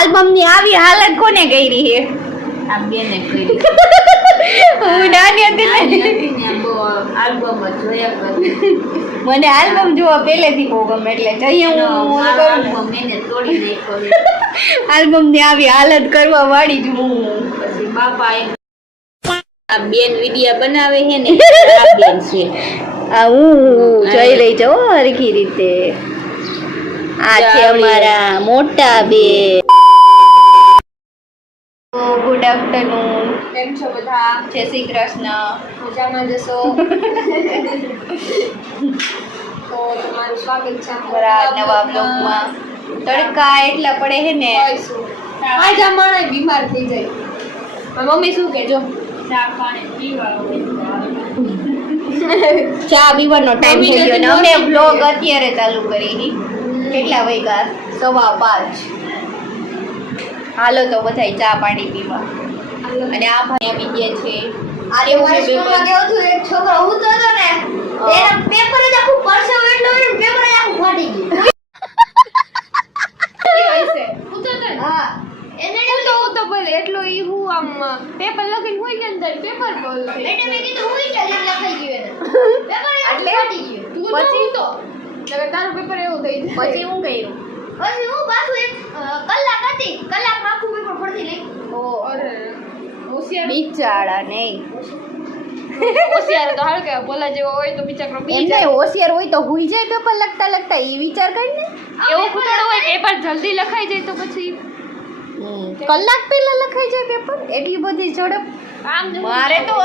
આલ્બમની આવી હાલત કોને કરી છે? આ બેને કરી. હું નાની હતી ને. આલ્બમ જોયા મને આલ્બમ જોવા પહેલેથી બહુ ગમે એટલે જઈએ હું. આલ્બમ ની આવી હાલત કરવા વાળી જ હું. પછી બાપા આ બેન વિડિયા બનાવે છે ને આ બેન છે. આ હું જોઈ લઈ જાઉં હરખી રીતે. આ છે. અમારા મોટા બે ગુડ આફ્ટરનૂન કેમ છો બધા? જય શ્રી કૃષ્ણ. મજામાં જશો? તો તમારું સ્વાગત છે અમારા નવા બ્લોગમાં તડકા એટલા પડે છે ને. આજ આ માણસ બીમાર થઈ જાય. મમ્મી શું કે જો ચા પીવાનો ટાઈમ થઈ ગયો ને. અમે બ્લોગ અત્યારે ચાલુ કરી છી. કેટલા વાગ્યા? સવા પાંચ. હાલો તો બધાય ચા પાણી પીવા. અને આ ભાઈ આવી ગયા છે આજે મારી સ્કૂલમાં કેવું થયું? એક છોકરો ઉતો હતો ને એના પેપર જ આખું પરસેવો એટલો ને પેપર જ આખું ફાટી ગયું. હા એને તો હું. તો ભલે એટલો ઈ હું આમ પેપર લખીને હોય ને તારે પેપર બોલ. મેડમે કીધું હું ચાલી લખાઈ ગયું એને. પેપર એટલે? ફાટી ગયું. તું પછી? પછી તો તારું પેપર એવું થઈ પછી હું કર્યું? પછી હું પાછું એક કલાક હતી. કલાક આખું પેપર ફરતી લઈ. ઓ અરે હોશિયાર. બિચારા નહીં હોશિયાર તો હાલ કે બોલા જેવો હોય તો બિચારો હોશિયાર હોય તો હુઈ જાય પેપર લખતા લખતા એ વિચાર કરીને એવો ખૂટડું હોય પેપર જલ્દી લખાઈ જાય તો પછી. કલાક પહેલા લખાઈ જાય પેપર? એટલી બધી ઝડપ? આમ મારે તો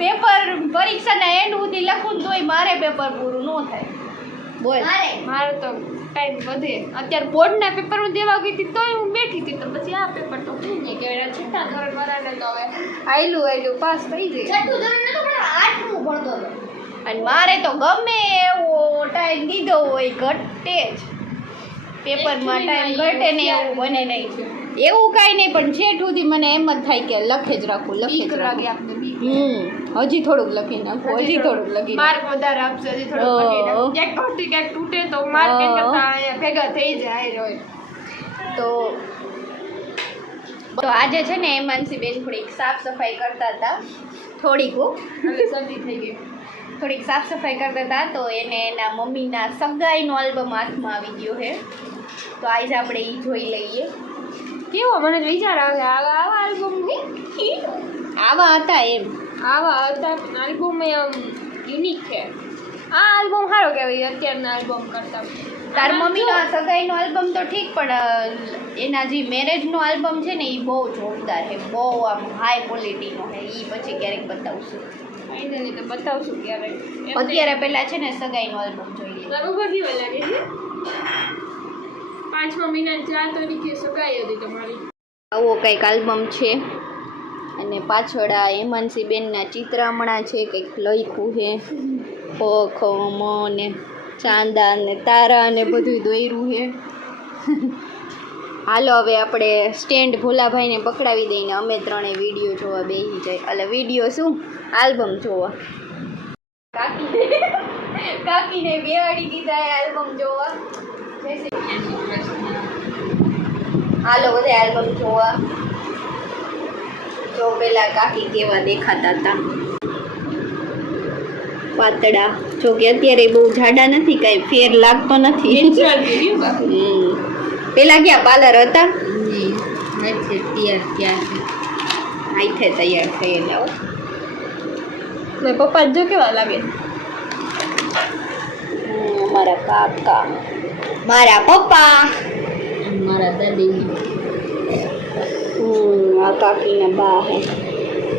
પેપર પરીક્ષાના એન્ડ સુધી લખું ને તોય મારે પેપર પૂરું ન થાય. બોલ. મારે? તો ટાઈમ વધે. અત્યારે બોર્ડના પેપર હું દેવા ગઈ હતી તોય હું બેઠી હતી તો પછી આ પેપર તો થઈ જાય કે એના છઠ્ઠા ધોરણ વાળાને તો હવે આયલું આયલું પાસ થઈ ગઈ. છઠ્ઠું ધોરણ નતો પણ આઠમું ભણતો હતો. અને મારે તો ગમે એવો ટાઈમ દીધો હોય ઘટે જ. પેપરમાં ટાઈમ ઘટે ને એવું બને નહીં. એવું કાંઈ નહીં પણ જેઠ સુધી મને એમ જ થાય કે લખે જ રાખું લખે જ રાખું. આપણે હમ. હજી થોડુંક લખી નાખો હજી થોડુંક. લખી માર્ક વધારે આપશે હજી થોડુંક. લખી નાખું. ક્યાંક ઘટી ક્યાંક તૂટે તો માર્ક કરતા ભેગા થઈ જાય આય તો તો આજે છે ને એમાનસી બેન થોડીક સાફ સફાઈ કરતા હતા. થોડીક. શરદી થઈ ગઈ. થોડીક સાફ સફાઈ કરતા હતા તો એને એના મમ્મીના સગાઈનો આલ્બમ હાથમાં આવી ગયો છે. તો આજે આપણે એ જોઈ લઈએ. કેવો? મને તો વિચાર આવા આવા આલ્બમ આવા હતા એમ. આવા હતા આલ્બમ આમ યુનિક છે. આ આલ્બમ સારો કહેવાય અત્યારના આલ્બમ કરતા. તાર મમ્મીનો આ સગાઈનો આલ્બમ તો ઠીક પણ એના જે મેરેજનો આલ્બમ છે ને એ બહુ જોરદાર છે બહુ આમ હાઈ ક્વોલિટીનો છે એ પછી ક્યારેક બતાવશું. ફાઇનલી તો બતાવશું ક્યારેક. અત્યારે પહેલા છે ને સગાઈનો આલ્બમ જોઈ બરાબર કેવા લાગે છે પાંચમા મહિના ચાર તારીખે સગાઈ હતી તમારી. આવો કંઈક આલ્બમ છે. અને પાછળ આ હેમાંસી બેનના ચિત્રામણા છે, કંઈક લખ્યું છે. ખ ખ, મ ને ચાંદા ને તારા ને બધું દોર્યું છે. હાલો, હવે આપણે સ્ટેન્ડ ભોલાભાઈને પકડાવી દઈને અમે ત્રણેય વીડિયો જોવા બેસી જાય. એટલે વીડિયો શું? આલ્બમ જોવા. કાકીને કાકીને બેવાડી દીધા આલ્બમ જોવા. હાલો, બધા આલ્બમ જોવા. જો પેલા કાકી કેવા દેખાતા હતા પાતળા. જો કે અત્યારે બહુ જાડા નથી કાંઈ ફેર લાગતો નથી. પેલા ક્યાં પાર્લર હતા? આઈથે તૈયાર થયેલા હો. ને પપ્પા જો કેવા લાગે? મારા કાકા. મારા પપ્પા. મારા દાદી આ કાકીના બા હે.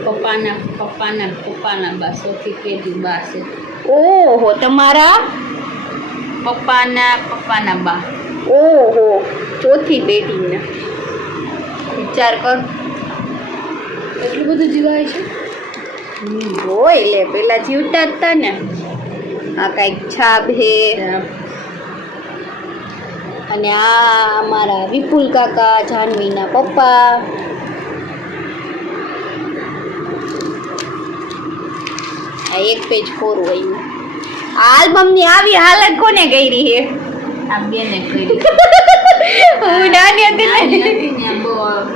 પપ્પાના પપ્પાના પપ્પાના બા સૌથી પેલી બા છે. ઓહો તમારા? પપ્પાના પપ્પાના બા. ઓહો ચોથી પેઢીને વિચાર કર. એટલું બધું જીવાય છે? હોય લે પેલા જીવતા જ તા ને. આ કાંઈક છાપ હે. અને આ અમારા વિપુલ કાકા જાનવીના પપ્પા. આ એક પેજ ખોરું આવ્યું આ આલ્બમની આવી હાલત કોને કરી છે આ બેને કરી. હું નાની હતી ને.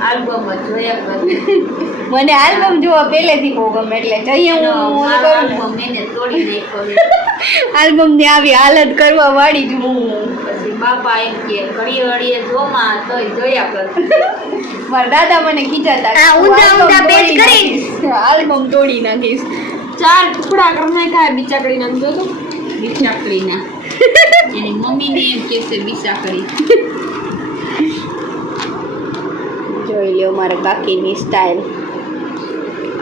આલ્બમ જોયા કરતી. મને આલ્બમ જોવા પહેલેથી બહુ ગમે એટલે જઈએ હું ઓલું તોડી નાખ્યો આલ્બમની આવી હાલત કરવા વાળી જ હું. પછી બાપા એમ કે ઘડીએ ઘડીએ જોમાં તોય જોયા કર. મારા દાદા મને ખીચાતા આ ઊંધા ઊંધા પેજ કરી. આલ્બમ તોડી નાખીશ. ચાર ટુકડા કરી નાખ્યા જોતો બિચાકડીના. એની મમ્મીને એમ કે છે બિચાકડી. જોઈ લ્યો મારા કાકીની સ્ટાઇલ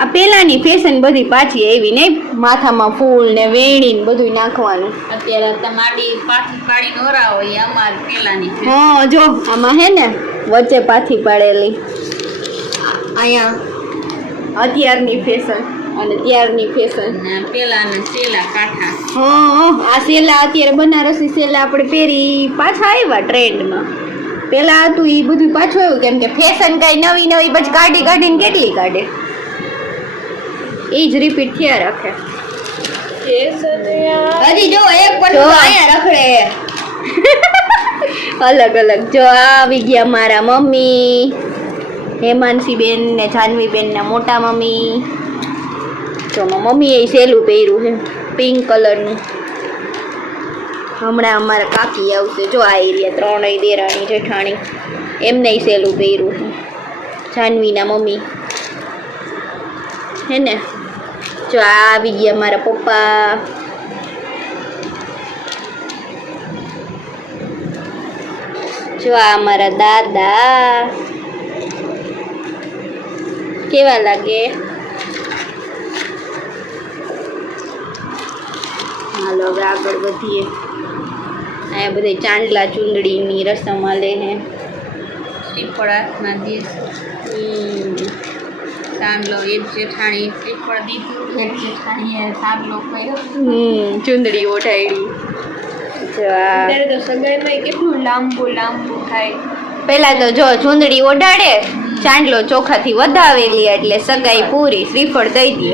આ પહેલાંની ફેશન બધી પાછી આવી ને માથામાં ફૂલ ને વેણી ને બધું નાખવાનું. અત્યારે તમારી પાછી પાડી નોરા હોય અમાર પેલાની છે હા જો આમાં હે ને વચ્ચે પાછી પાડેલી. અહીંયા અત્યારની ફેશન અને ત્યારની ફેશન પેલા ને સેલા કાઠા. હા આ સેલા અત્યારે બનારસી સેલા આપણે પહેરી પાછા આવ્યા ટ્રેન્ડમાં. પેલા હતું એ બધું પાછું આવ્યું કેમ કે ફેશન કઈ નવી નવી પછી કાઢી કાઢીને કેટલી કાઢે? એ જ રિપીટ થયા રાખે. હજી જો એક પણ અહીંયા રખડે. અલગ અલગ. જો આવી ગયા મારા મમ્મી. હેમાનસી બેન ને જાનવી બેન ના મોટા મમ્મી. જો મમ્મી મમ્મીએ સહેલું સેલું પહેર્યું છે પિંક કલરનું. હમણાં અમારા કાકી આવશે. જો આ એરિયા ત્રણેય દેરાણી જેઠાણી એમને સહેલું સેલું પહેર્યું છે. જાનવીના મમ્મી. હે ને? જો આ આવી ગયા મારા પપ્પા જો આ મારા દાદા કેવા લાગે? હાલો હવે આગળ વધીએ. અહીંયા બધે ચાંદલા ચૂંદડીની રસમ હાલે હે. શ્રીફળ હાથમાં દે હમ. ચાંદલો એક જેઠાણી દીધું એક જેઠાણીએ ચાંદલો કર્યો હમ ચૂંદડી ઓઢાડી અત્યારે તો સગાઈમાં કેટલું લાંબુ લાંબુ થાય. પેલા તો જો ચુંદડી ઓઢાડે ચાંદલો ચોખાથી વધાવેલી એટલે સગાઈ પૂરી શ્રીફળ દઈ દે.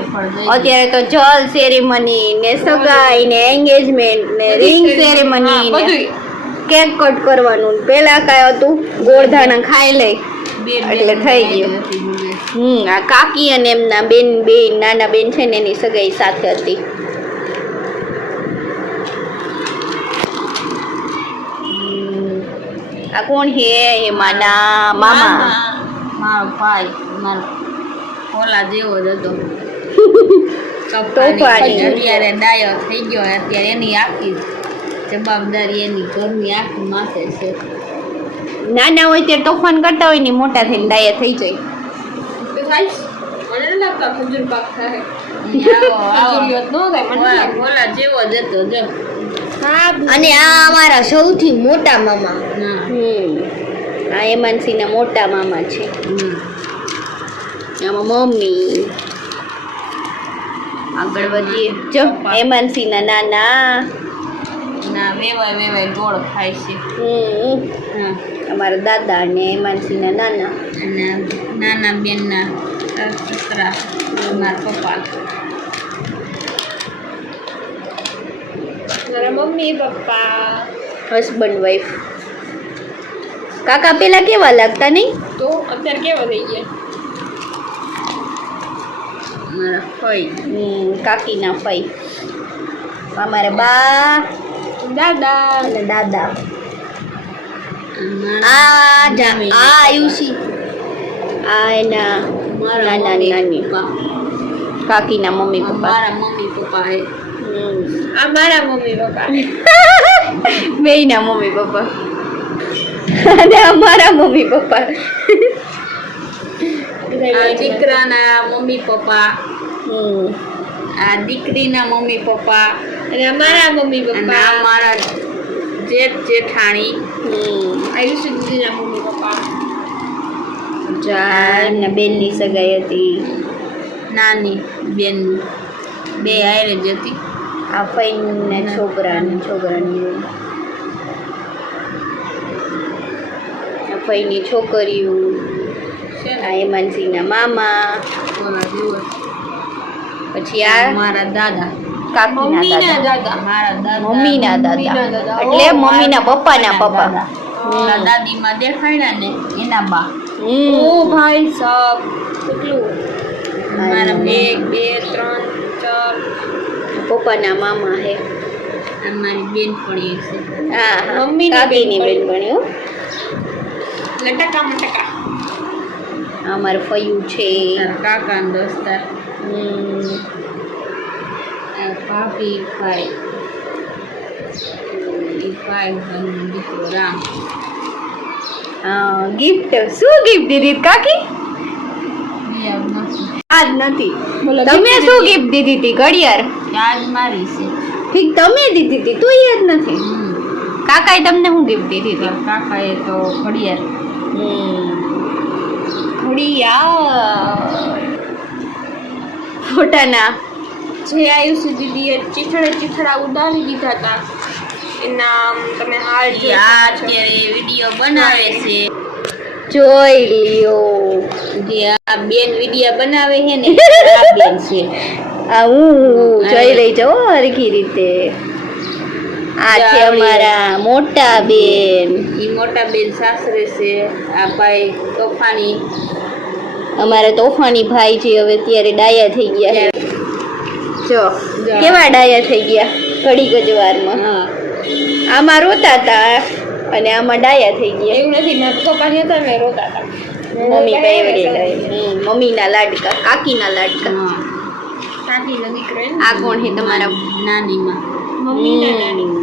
અત્યારે તો જલ સેરેમની ને સગાઈ ને એન્ગેજમેન્ટ ને રિંગ સેરેમની કેક કટ કરવાનું. પેલા કઈ હતું ગોળધાણા ખાઈ લે એટલે થઈ ગયું. હમ આ કાકી અને એમના બેન બે નાના બેન છે ને એની સગાઈ સાથે હતી હમ. આ કોણ હે એમાંના મામા મારો ભાઈ મારો ઓલા જેવો જ હતો તોફાની. અત્યારે ડાયો થઈ ગયો અત્યારે એની આખી જવાબદારી એની ઘરની આખી માથે છે નાના હોય ત્યારે તોફાન કરતા હોય ને મોટા થઈને ડાયા થઈ જાય તો મને નથી લાગતું ખજૂર પાક થાય આવો. આવો ખજૂરિયત ન થાય મને ઓલા જેવો જ હતો જો. અને આ અમારા સૌથી મોટા મામા. આ હેમાંસીના મોટા મામા છે. આમાં મમ્મી. આગળ વધીએ. જો હેમાંસીના નાના. ના વેવાય વેવાય ગોળ ખાય છે. હમ. હા. અમારા દાદા અને હેમાંસીના નાના. અને નાના બેનના સસરા મારા પપ્પા. મારા મમ્મી પપ્પા. હસબન્ડ વાઈફ કાકા પેલા કેવા લાગતા નહીં તો અત્યારે કેવા થઈ ગયા? મારા ફઈ. કાકીના ફઈ. અમારા બા. દાદા. અને દાદા. આ જા- આ આયુષી આ એના મારા નાના મમ્મી નાની પપ્પા કાકીના મમ્મી પપ્પા મારા મમ્મી પપ્પા હે હમ. આ મારા મમ્મી પપ્પા બેયના મમ્મી પપ્પા અને અમારા મમ્મી પપ્પા આ દીકરાના મમ્મી પપ્પા હમ. આ દીકરીના મમ્મી પપ્પા અને આ મારા મમ્મી અને પપ્પા આ મારા જેઠ જેઠાણી એમના બેનની સગાઈ હતી. નાની બેન. બે હારે જ હતી. આ ફઈને છોકરાની છોકરાની ફઈની છોકરીઓ. આ હેમાનસિંહના મામા. પછી આ? મારા દાદા. કાકીના દાદા. મમ્મીના દાદા. એટલે મમ્મીના પપ્પાના પપ્પા દાદીમાં દેખાડ્યા ને એના બા. હમ. ઓ ભાઈ સાબ. કેટલું? મારા એક બે ત્રણ ચાર. પપ્પાના મામા હે. મારી બેનપણી છે. હા મમ્મી મમ્મીની કાકીની બેનપણી. બેનપણી હો લટકા મટકા અમારું ફયું છે. કાકા દોસ્તાર. હમ. ભાભી ભાઈ ભાઈ દીકરો રામ ગિફ્ટ શું ગિફ્ટ દીધી કાકી? આજ નથી. તમે શું ગિફ્ટ દીધી હતી ઘડિયાળ? આજ મારી છે. ઠીક તમે દીધી હતી તું યાદ નથી. કાકાએ તમને શું ગિફ્ટ દીધી હતી? કાકાએ તો ઘડિયાળ. ઘડિયાળ. ફોટાના. જે આયુષ દીદીએ ચીઠડે ચીઠડા ઉડાડી દીધા હતા એના તમે હાલ અત્યારે વીડિયો બનાવે છે. જોઈ લ્યો. જે આ બેન વિડીયા બનાવે છે ને આ બેન છે. આ હું જોઈ રહી જાઉં હો હરખી રીતે. આ છે અમારા મોટા બેન. ઈ મોટા બેન સાસરે છે આ ભાઈ તોફાની. અમારા તોફાની ભાઈ છે હવે અત્યારે ડાયા થઈ ગયા છે. જો. કેવા ડાયા થઈ ગયા ઘડી ગજવારમાં? આમાં રોતા હતા અને આમાં ડાયા થઈ ગયા. એવું નથી મારા પપ્પાની હતા ને રોતા હતા મમ્મી મમ્મીના લાડકા કાકીના લાડકા. હા. કાકીનો દીકરો આ કોણ છે તમારા નાનીમાં. હમ.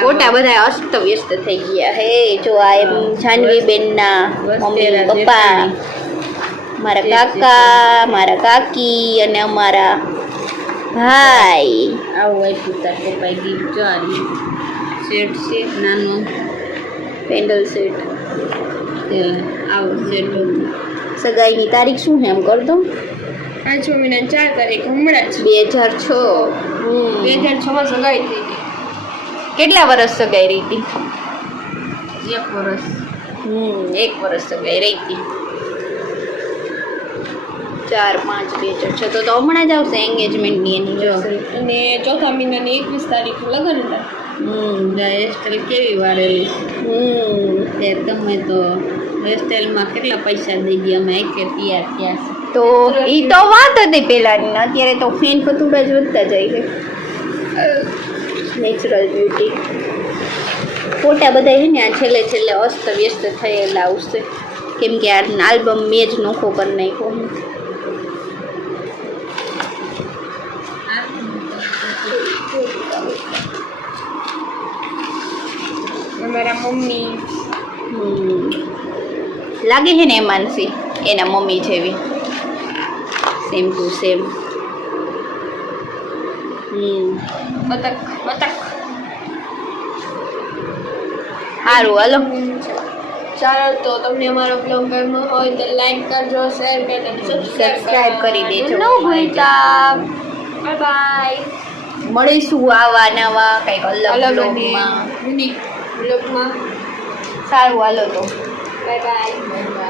ફોટા બધા અસ્ત વ્યસ્ત થઈ ગયા. હે જો આ એમ જાનવી બેનના મમ્મી પપ્પા. મારા કાકા મારા કાકી અને અમારા ભાઈ. આવું આપ્યું તાર પપ્પાએ ગીફ્ટ જો સેટ છે નાનો. પેન્ડલ સેટ આવું સેટ સગાઈની તારીખ શું છે? એમ કરતો આ છ મહિના ચાર તારીખ હમણાં જ. બે હજાર છ. બે હજાર છમાં સગાઈ થઈ કેટલા વર્ષ સગાઈ રહી હતી? એક વર્ષ હમ એક વર્ષ સગાઈ રહી હતી. ચાર પાંચ બે હજાર છ તો તો હમણાં જ આવશે એન્ગેજમેન્ટની એની જો. અને ચોથા મહિનાની એકવીસ તારીખ લગ્ન હતા હમ હેરસ્ટાઈલ કેવી વારેલી હમ. તે તમે તો હેરસ્ટાઈલમાં કેટલા પૈસા દઈ ગયા? અમે એક તૈયાર થયા છે. તો એ તો વાત હતી પહેલાંની. અત્યારે તો ફેન ફતુડા જ વધતા જાય છે. નેચરલ બ્યુટી ફોટા બધા છે ને આ છેલ્લે છેલ્લે અસ્ત વ્યસ્ત થયેલા આવશે. કેમ કે આ આલ્બમ મેં જ નોખો કરી નાખ્યો. અમારા મમ્મી. લાગે છે ને એ માનસી એના મમ્મી જેવી. સેમ ટુ સેમ બતક બતક. સારું હાલો. ચાલો તો તમને અમારો બ્લોગ ગમ્યો હોય તો લાઈક કરજો શેર કરજો સબસ્ક્રાઇબ કરી દેજો. ન ભૂલતા. બાય બાય મળીશું આવા નવા કંઈક અલગ અલગ યુનિક બ્લોગમાં સારું હાલો તો. Bye bye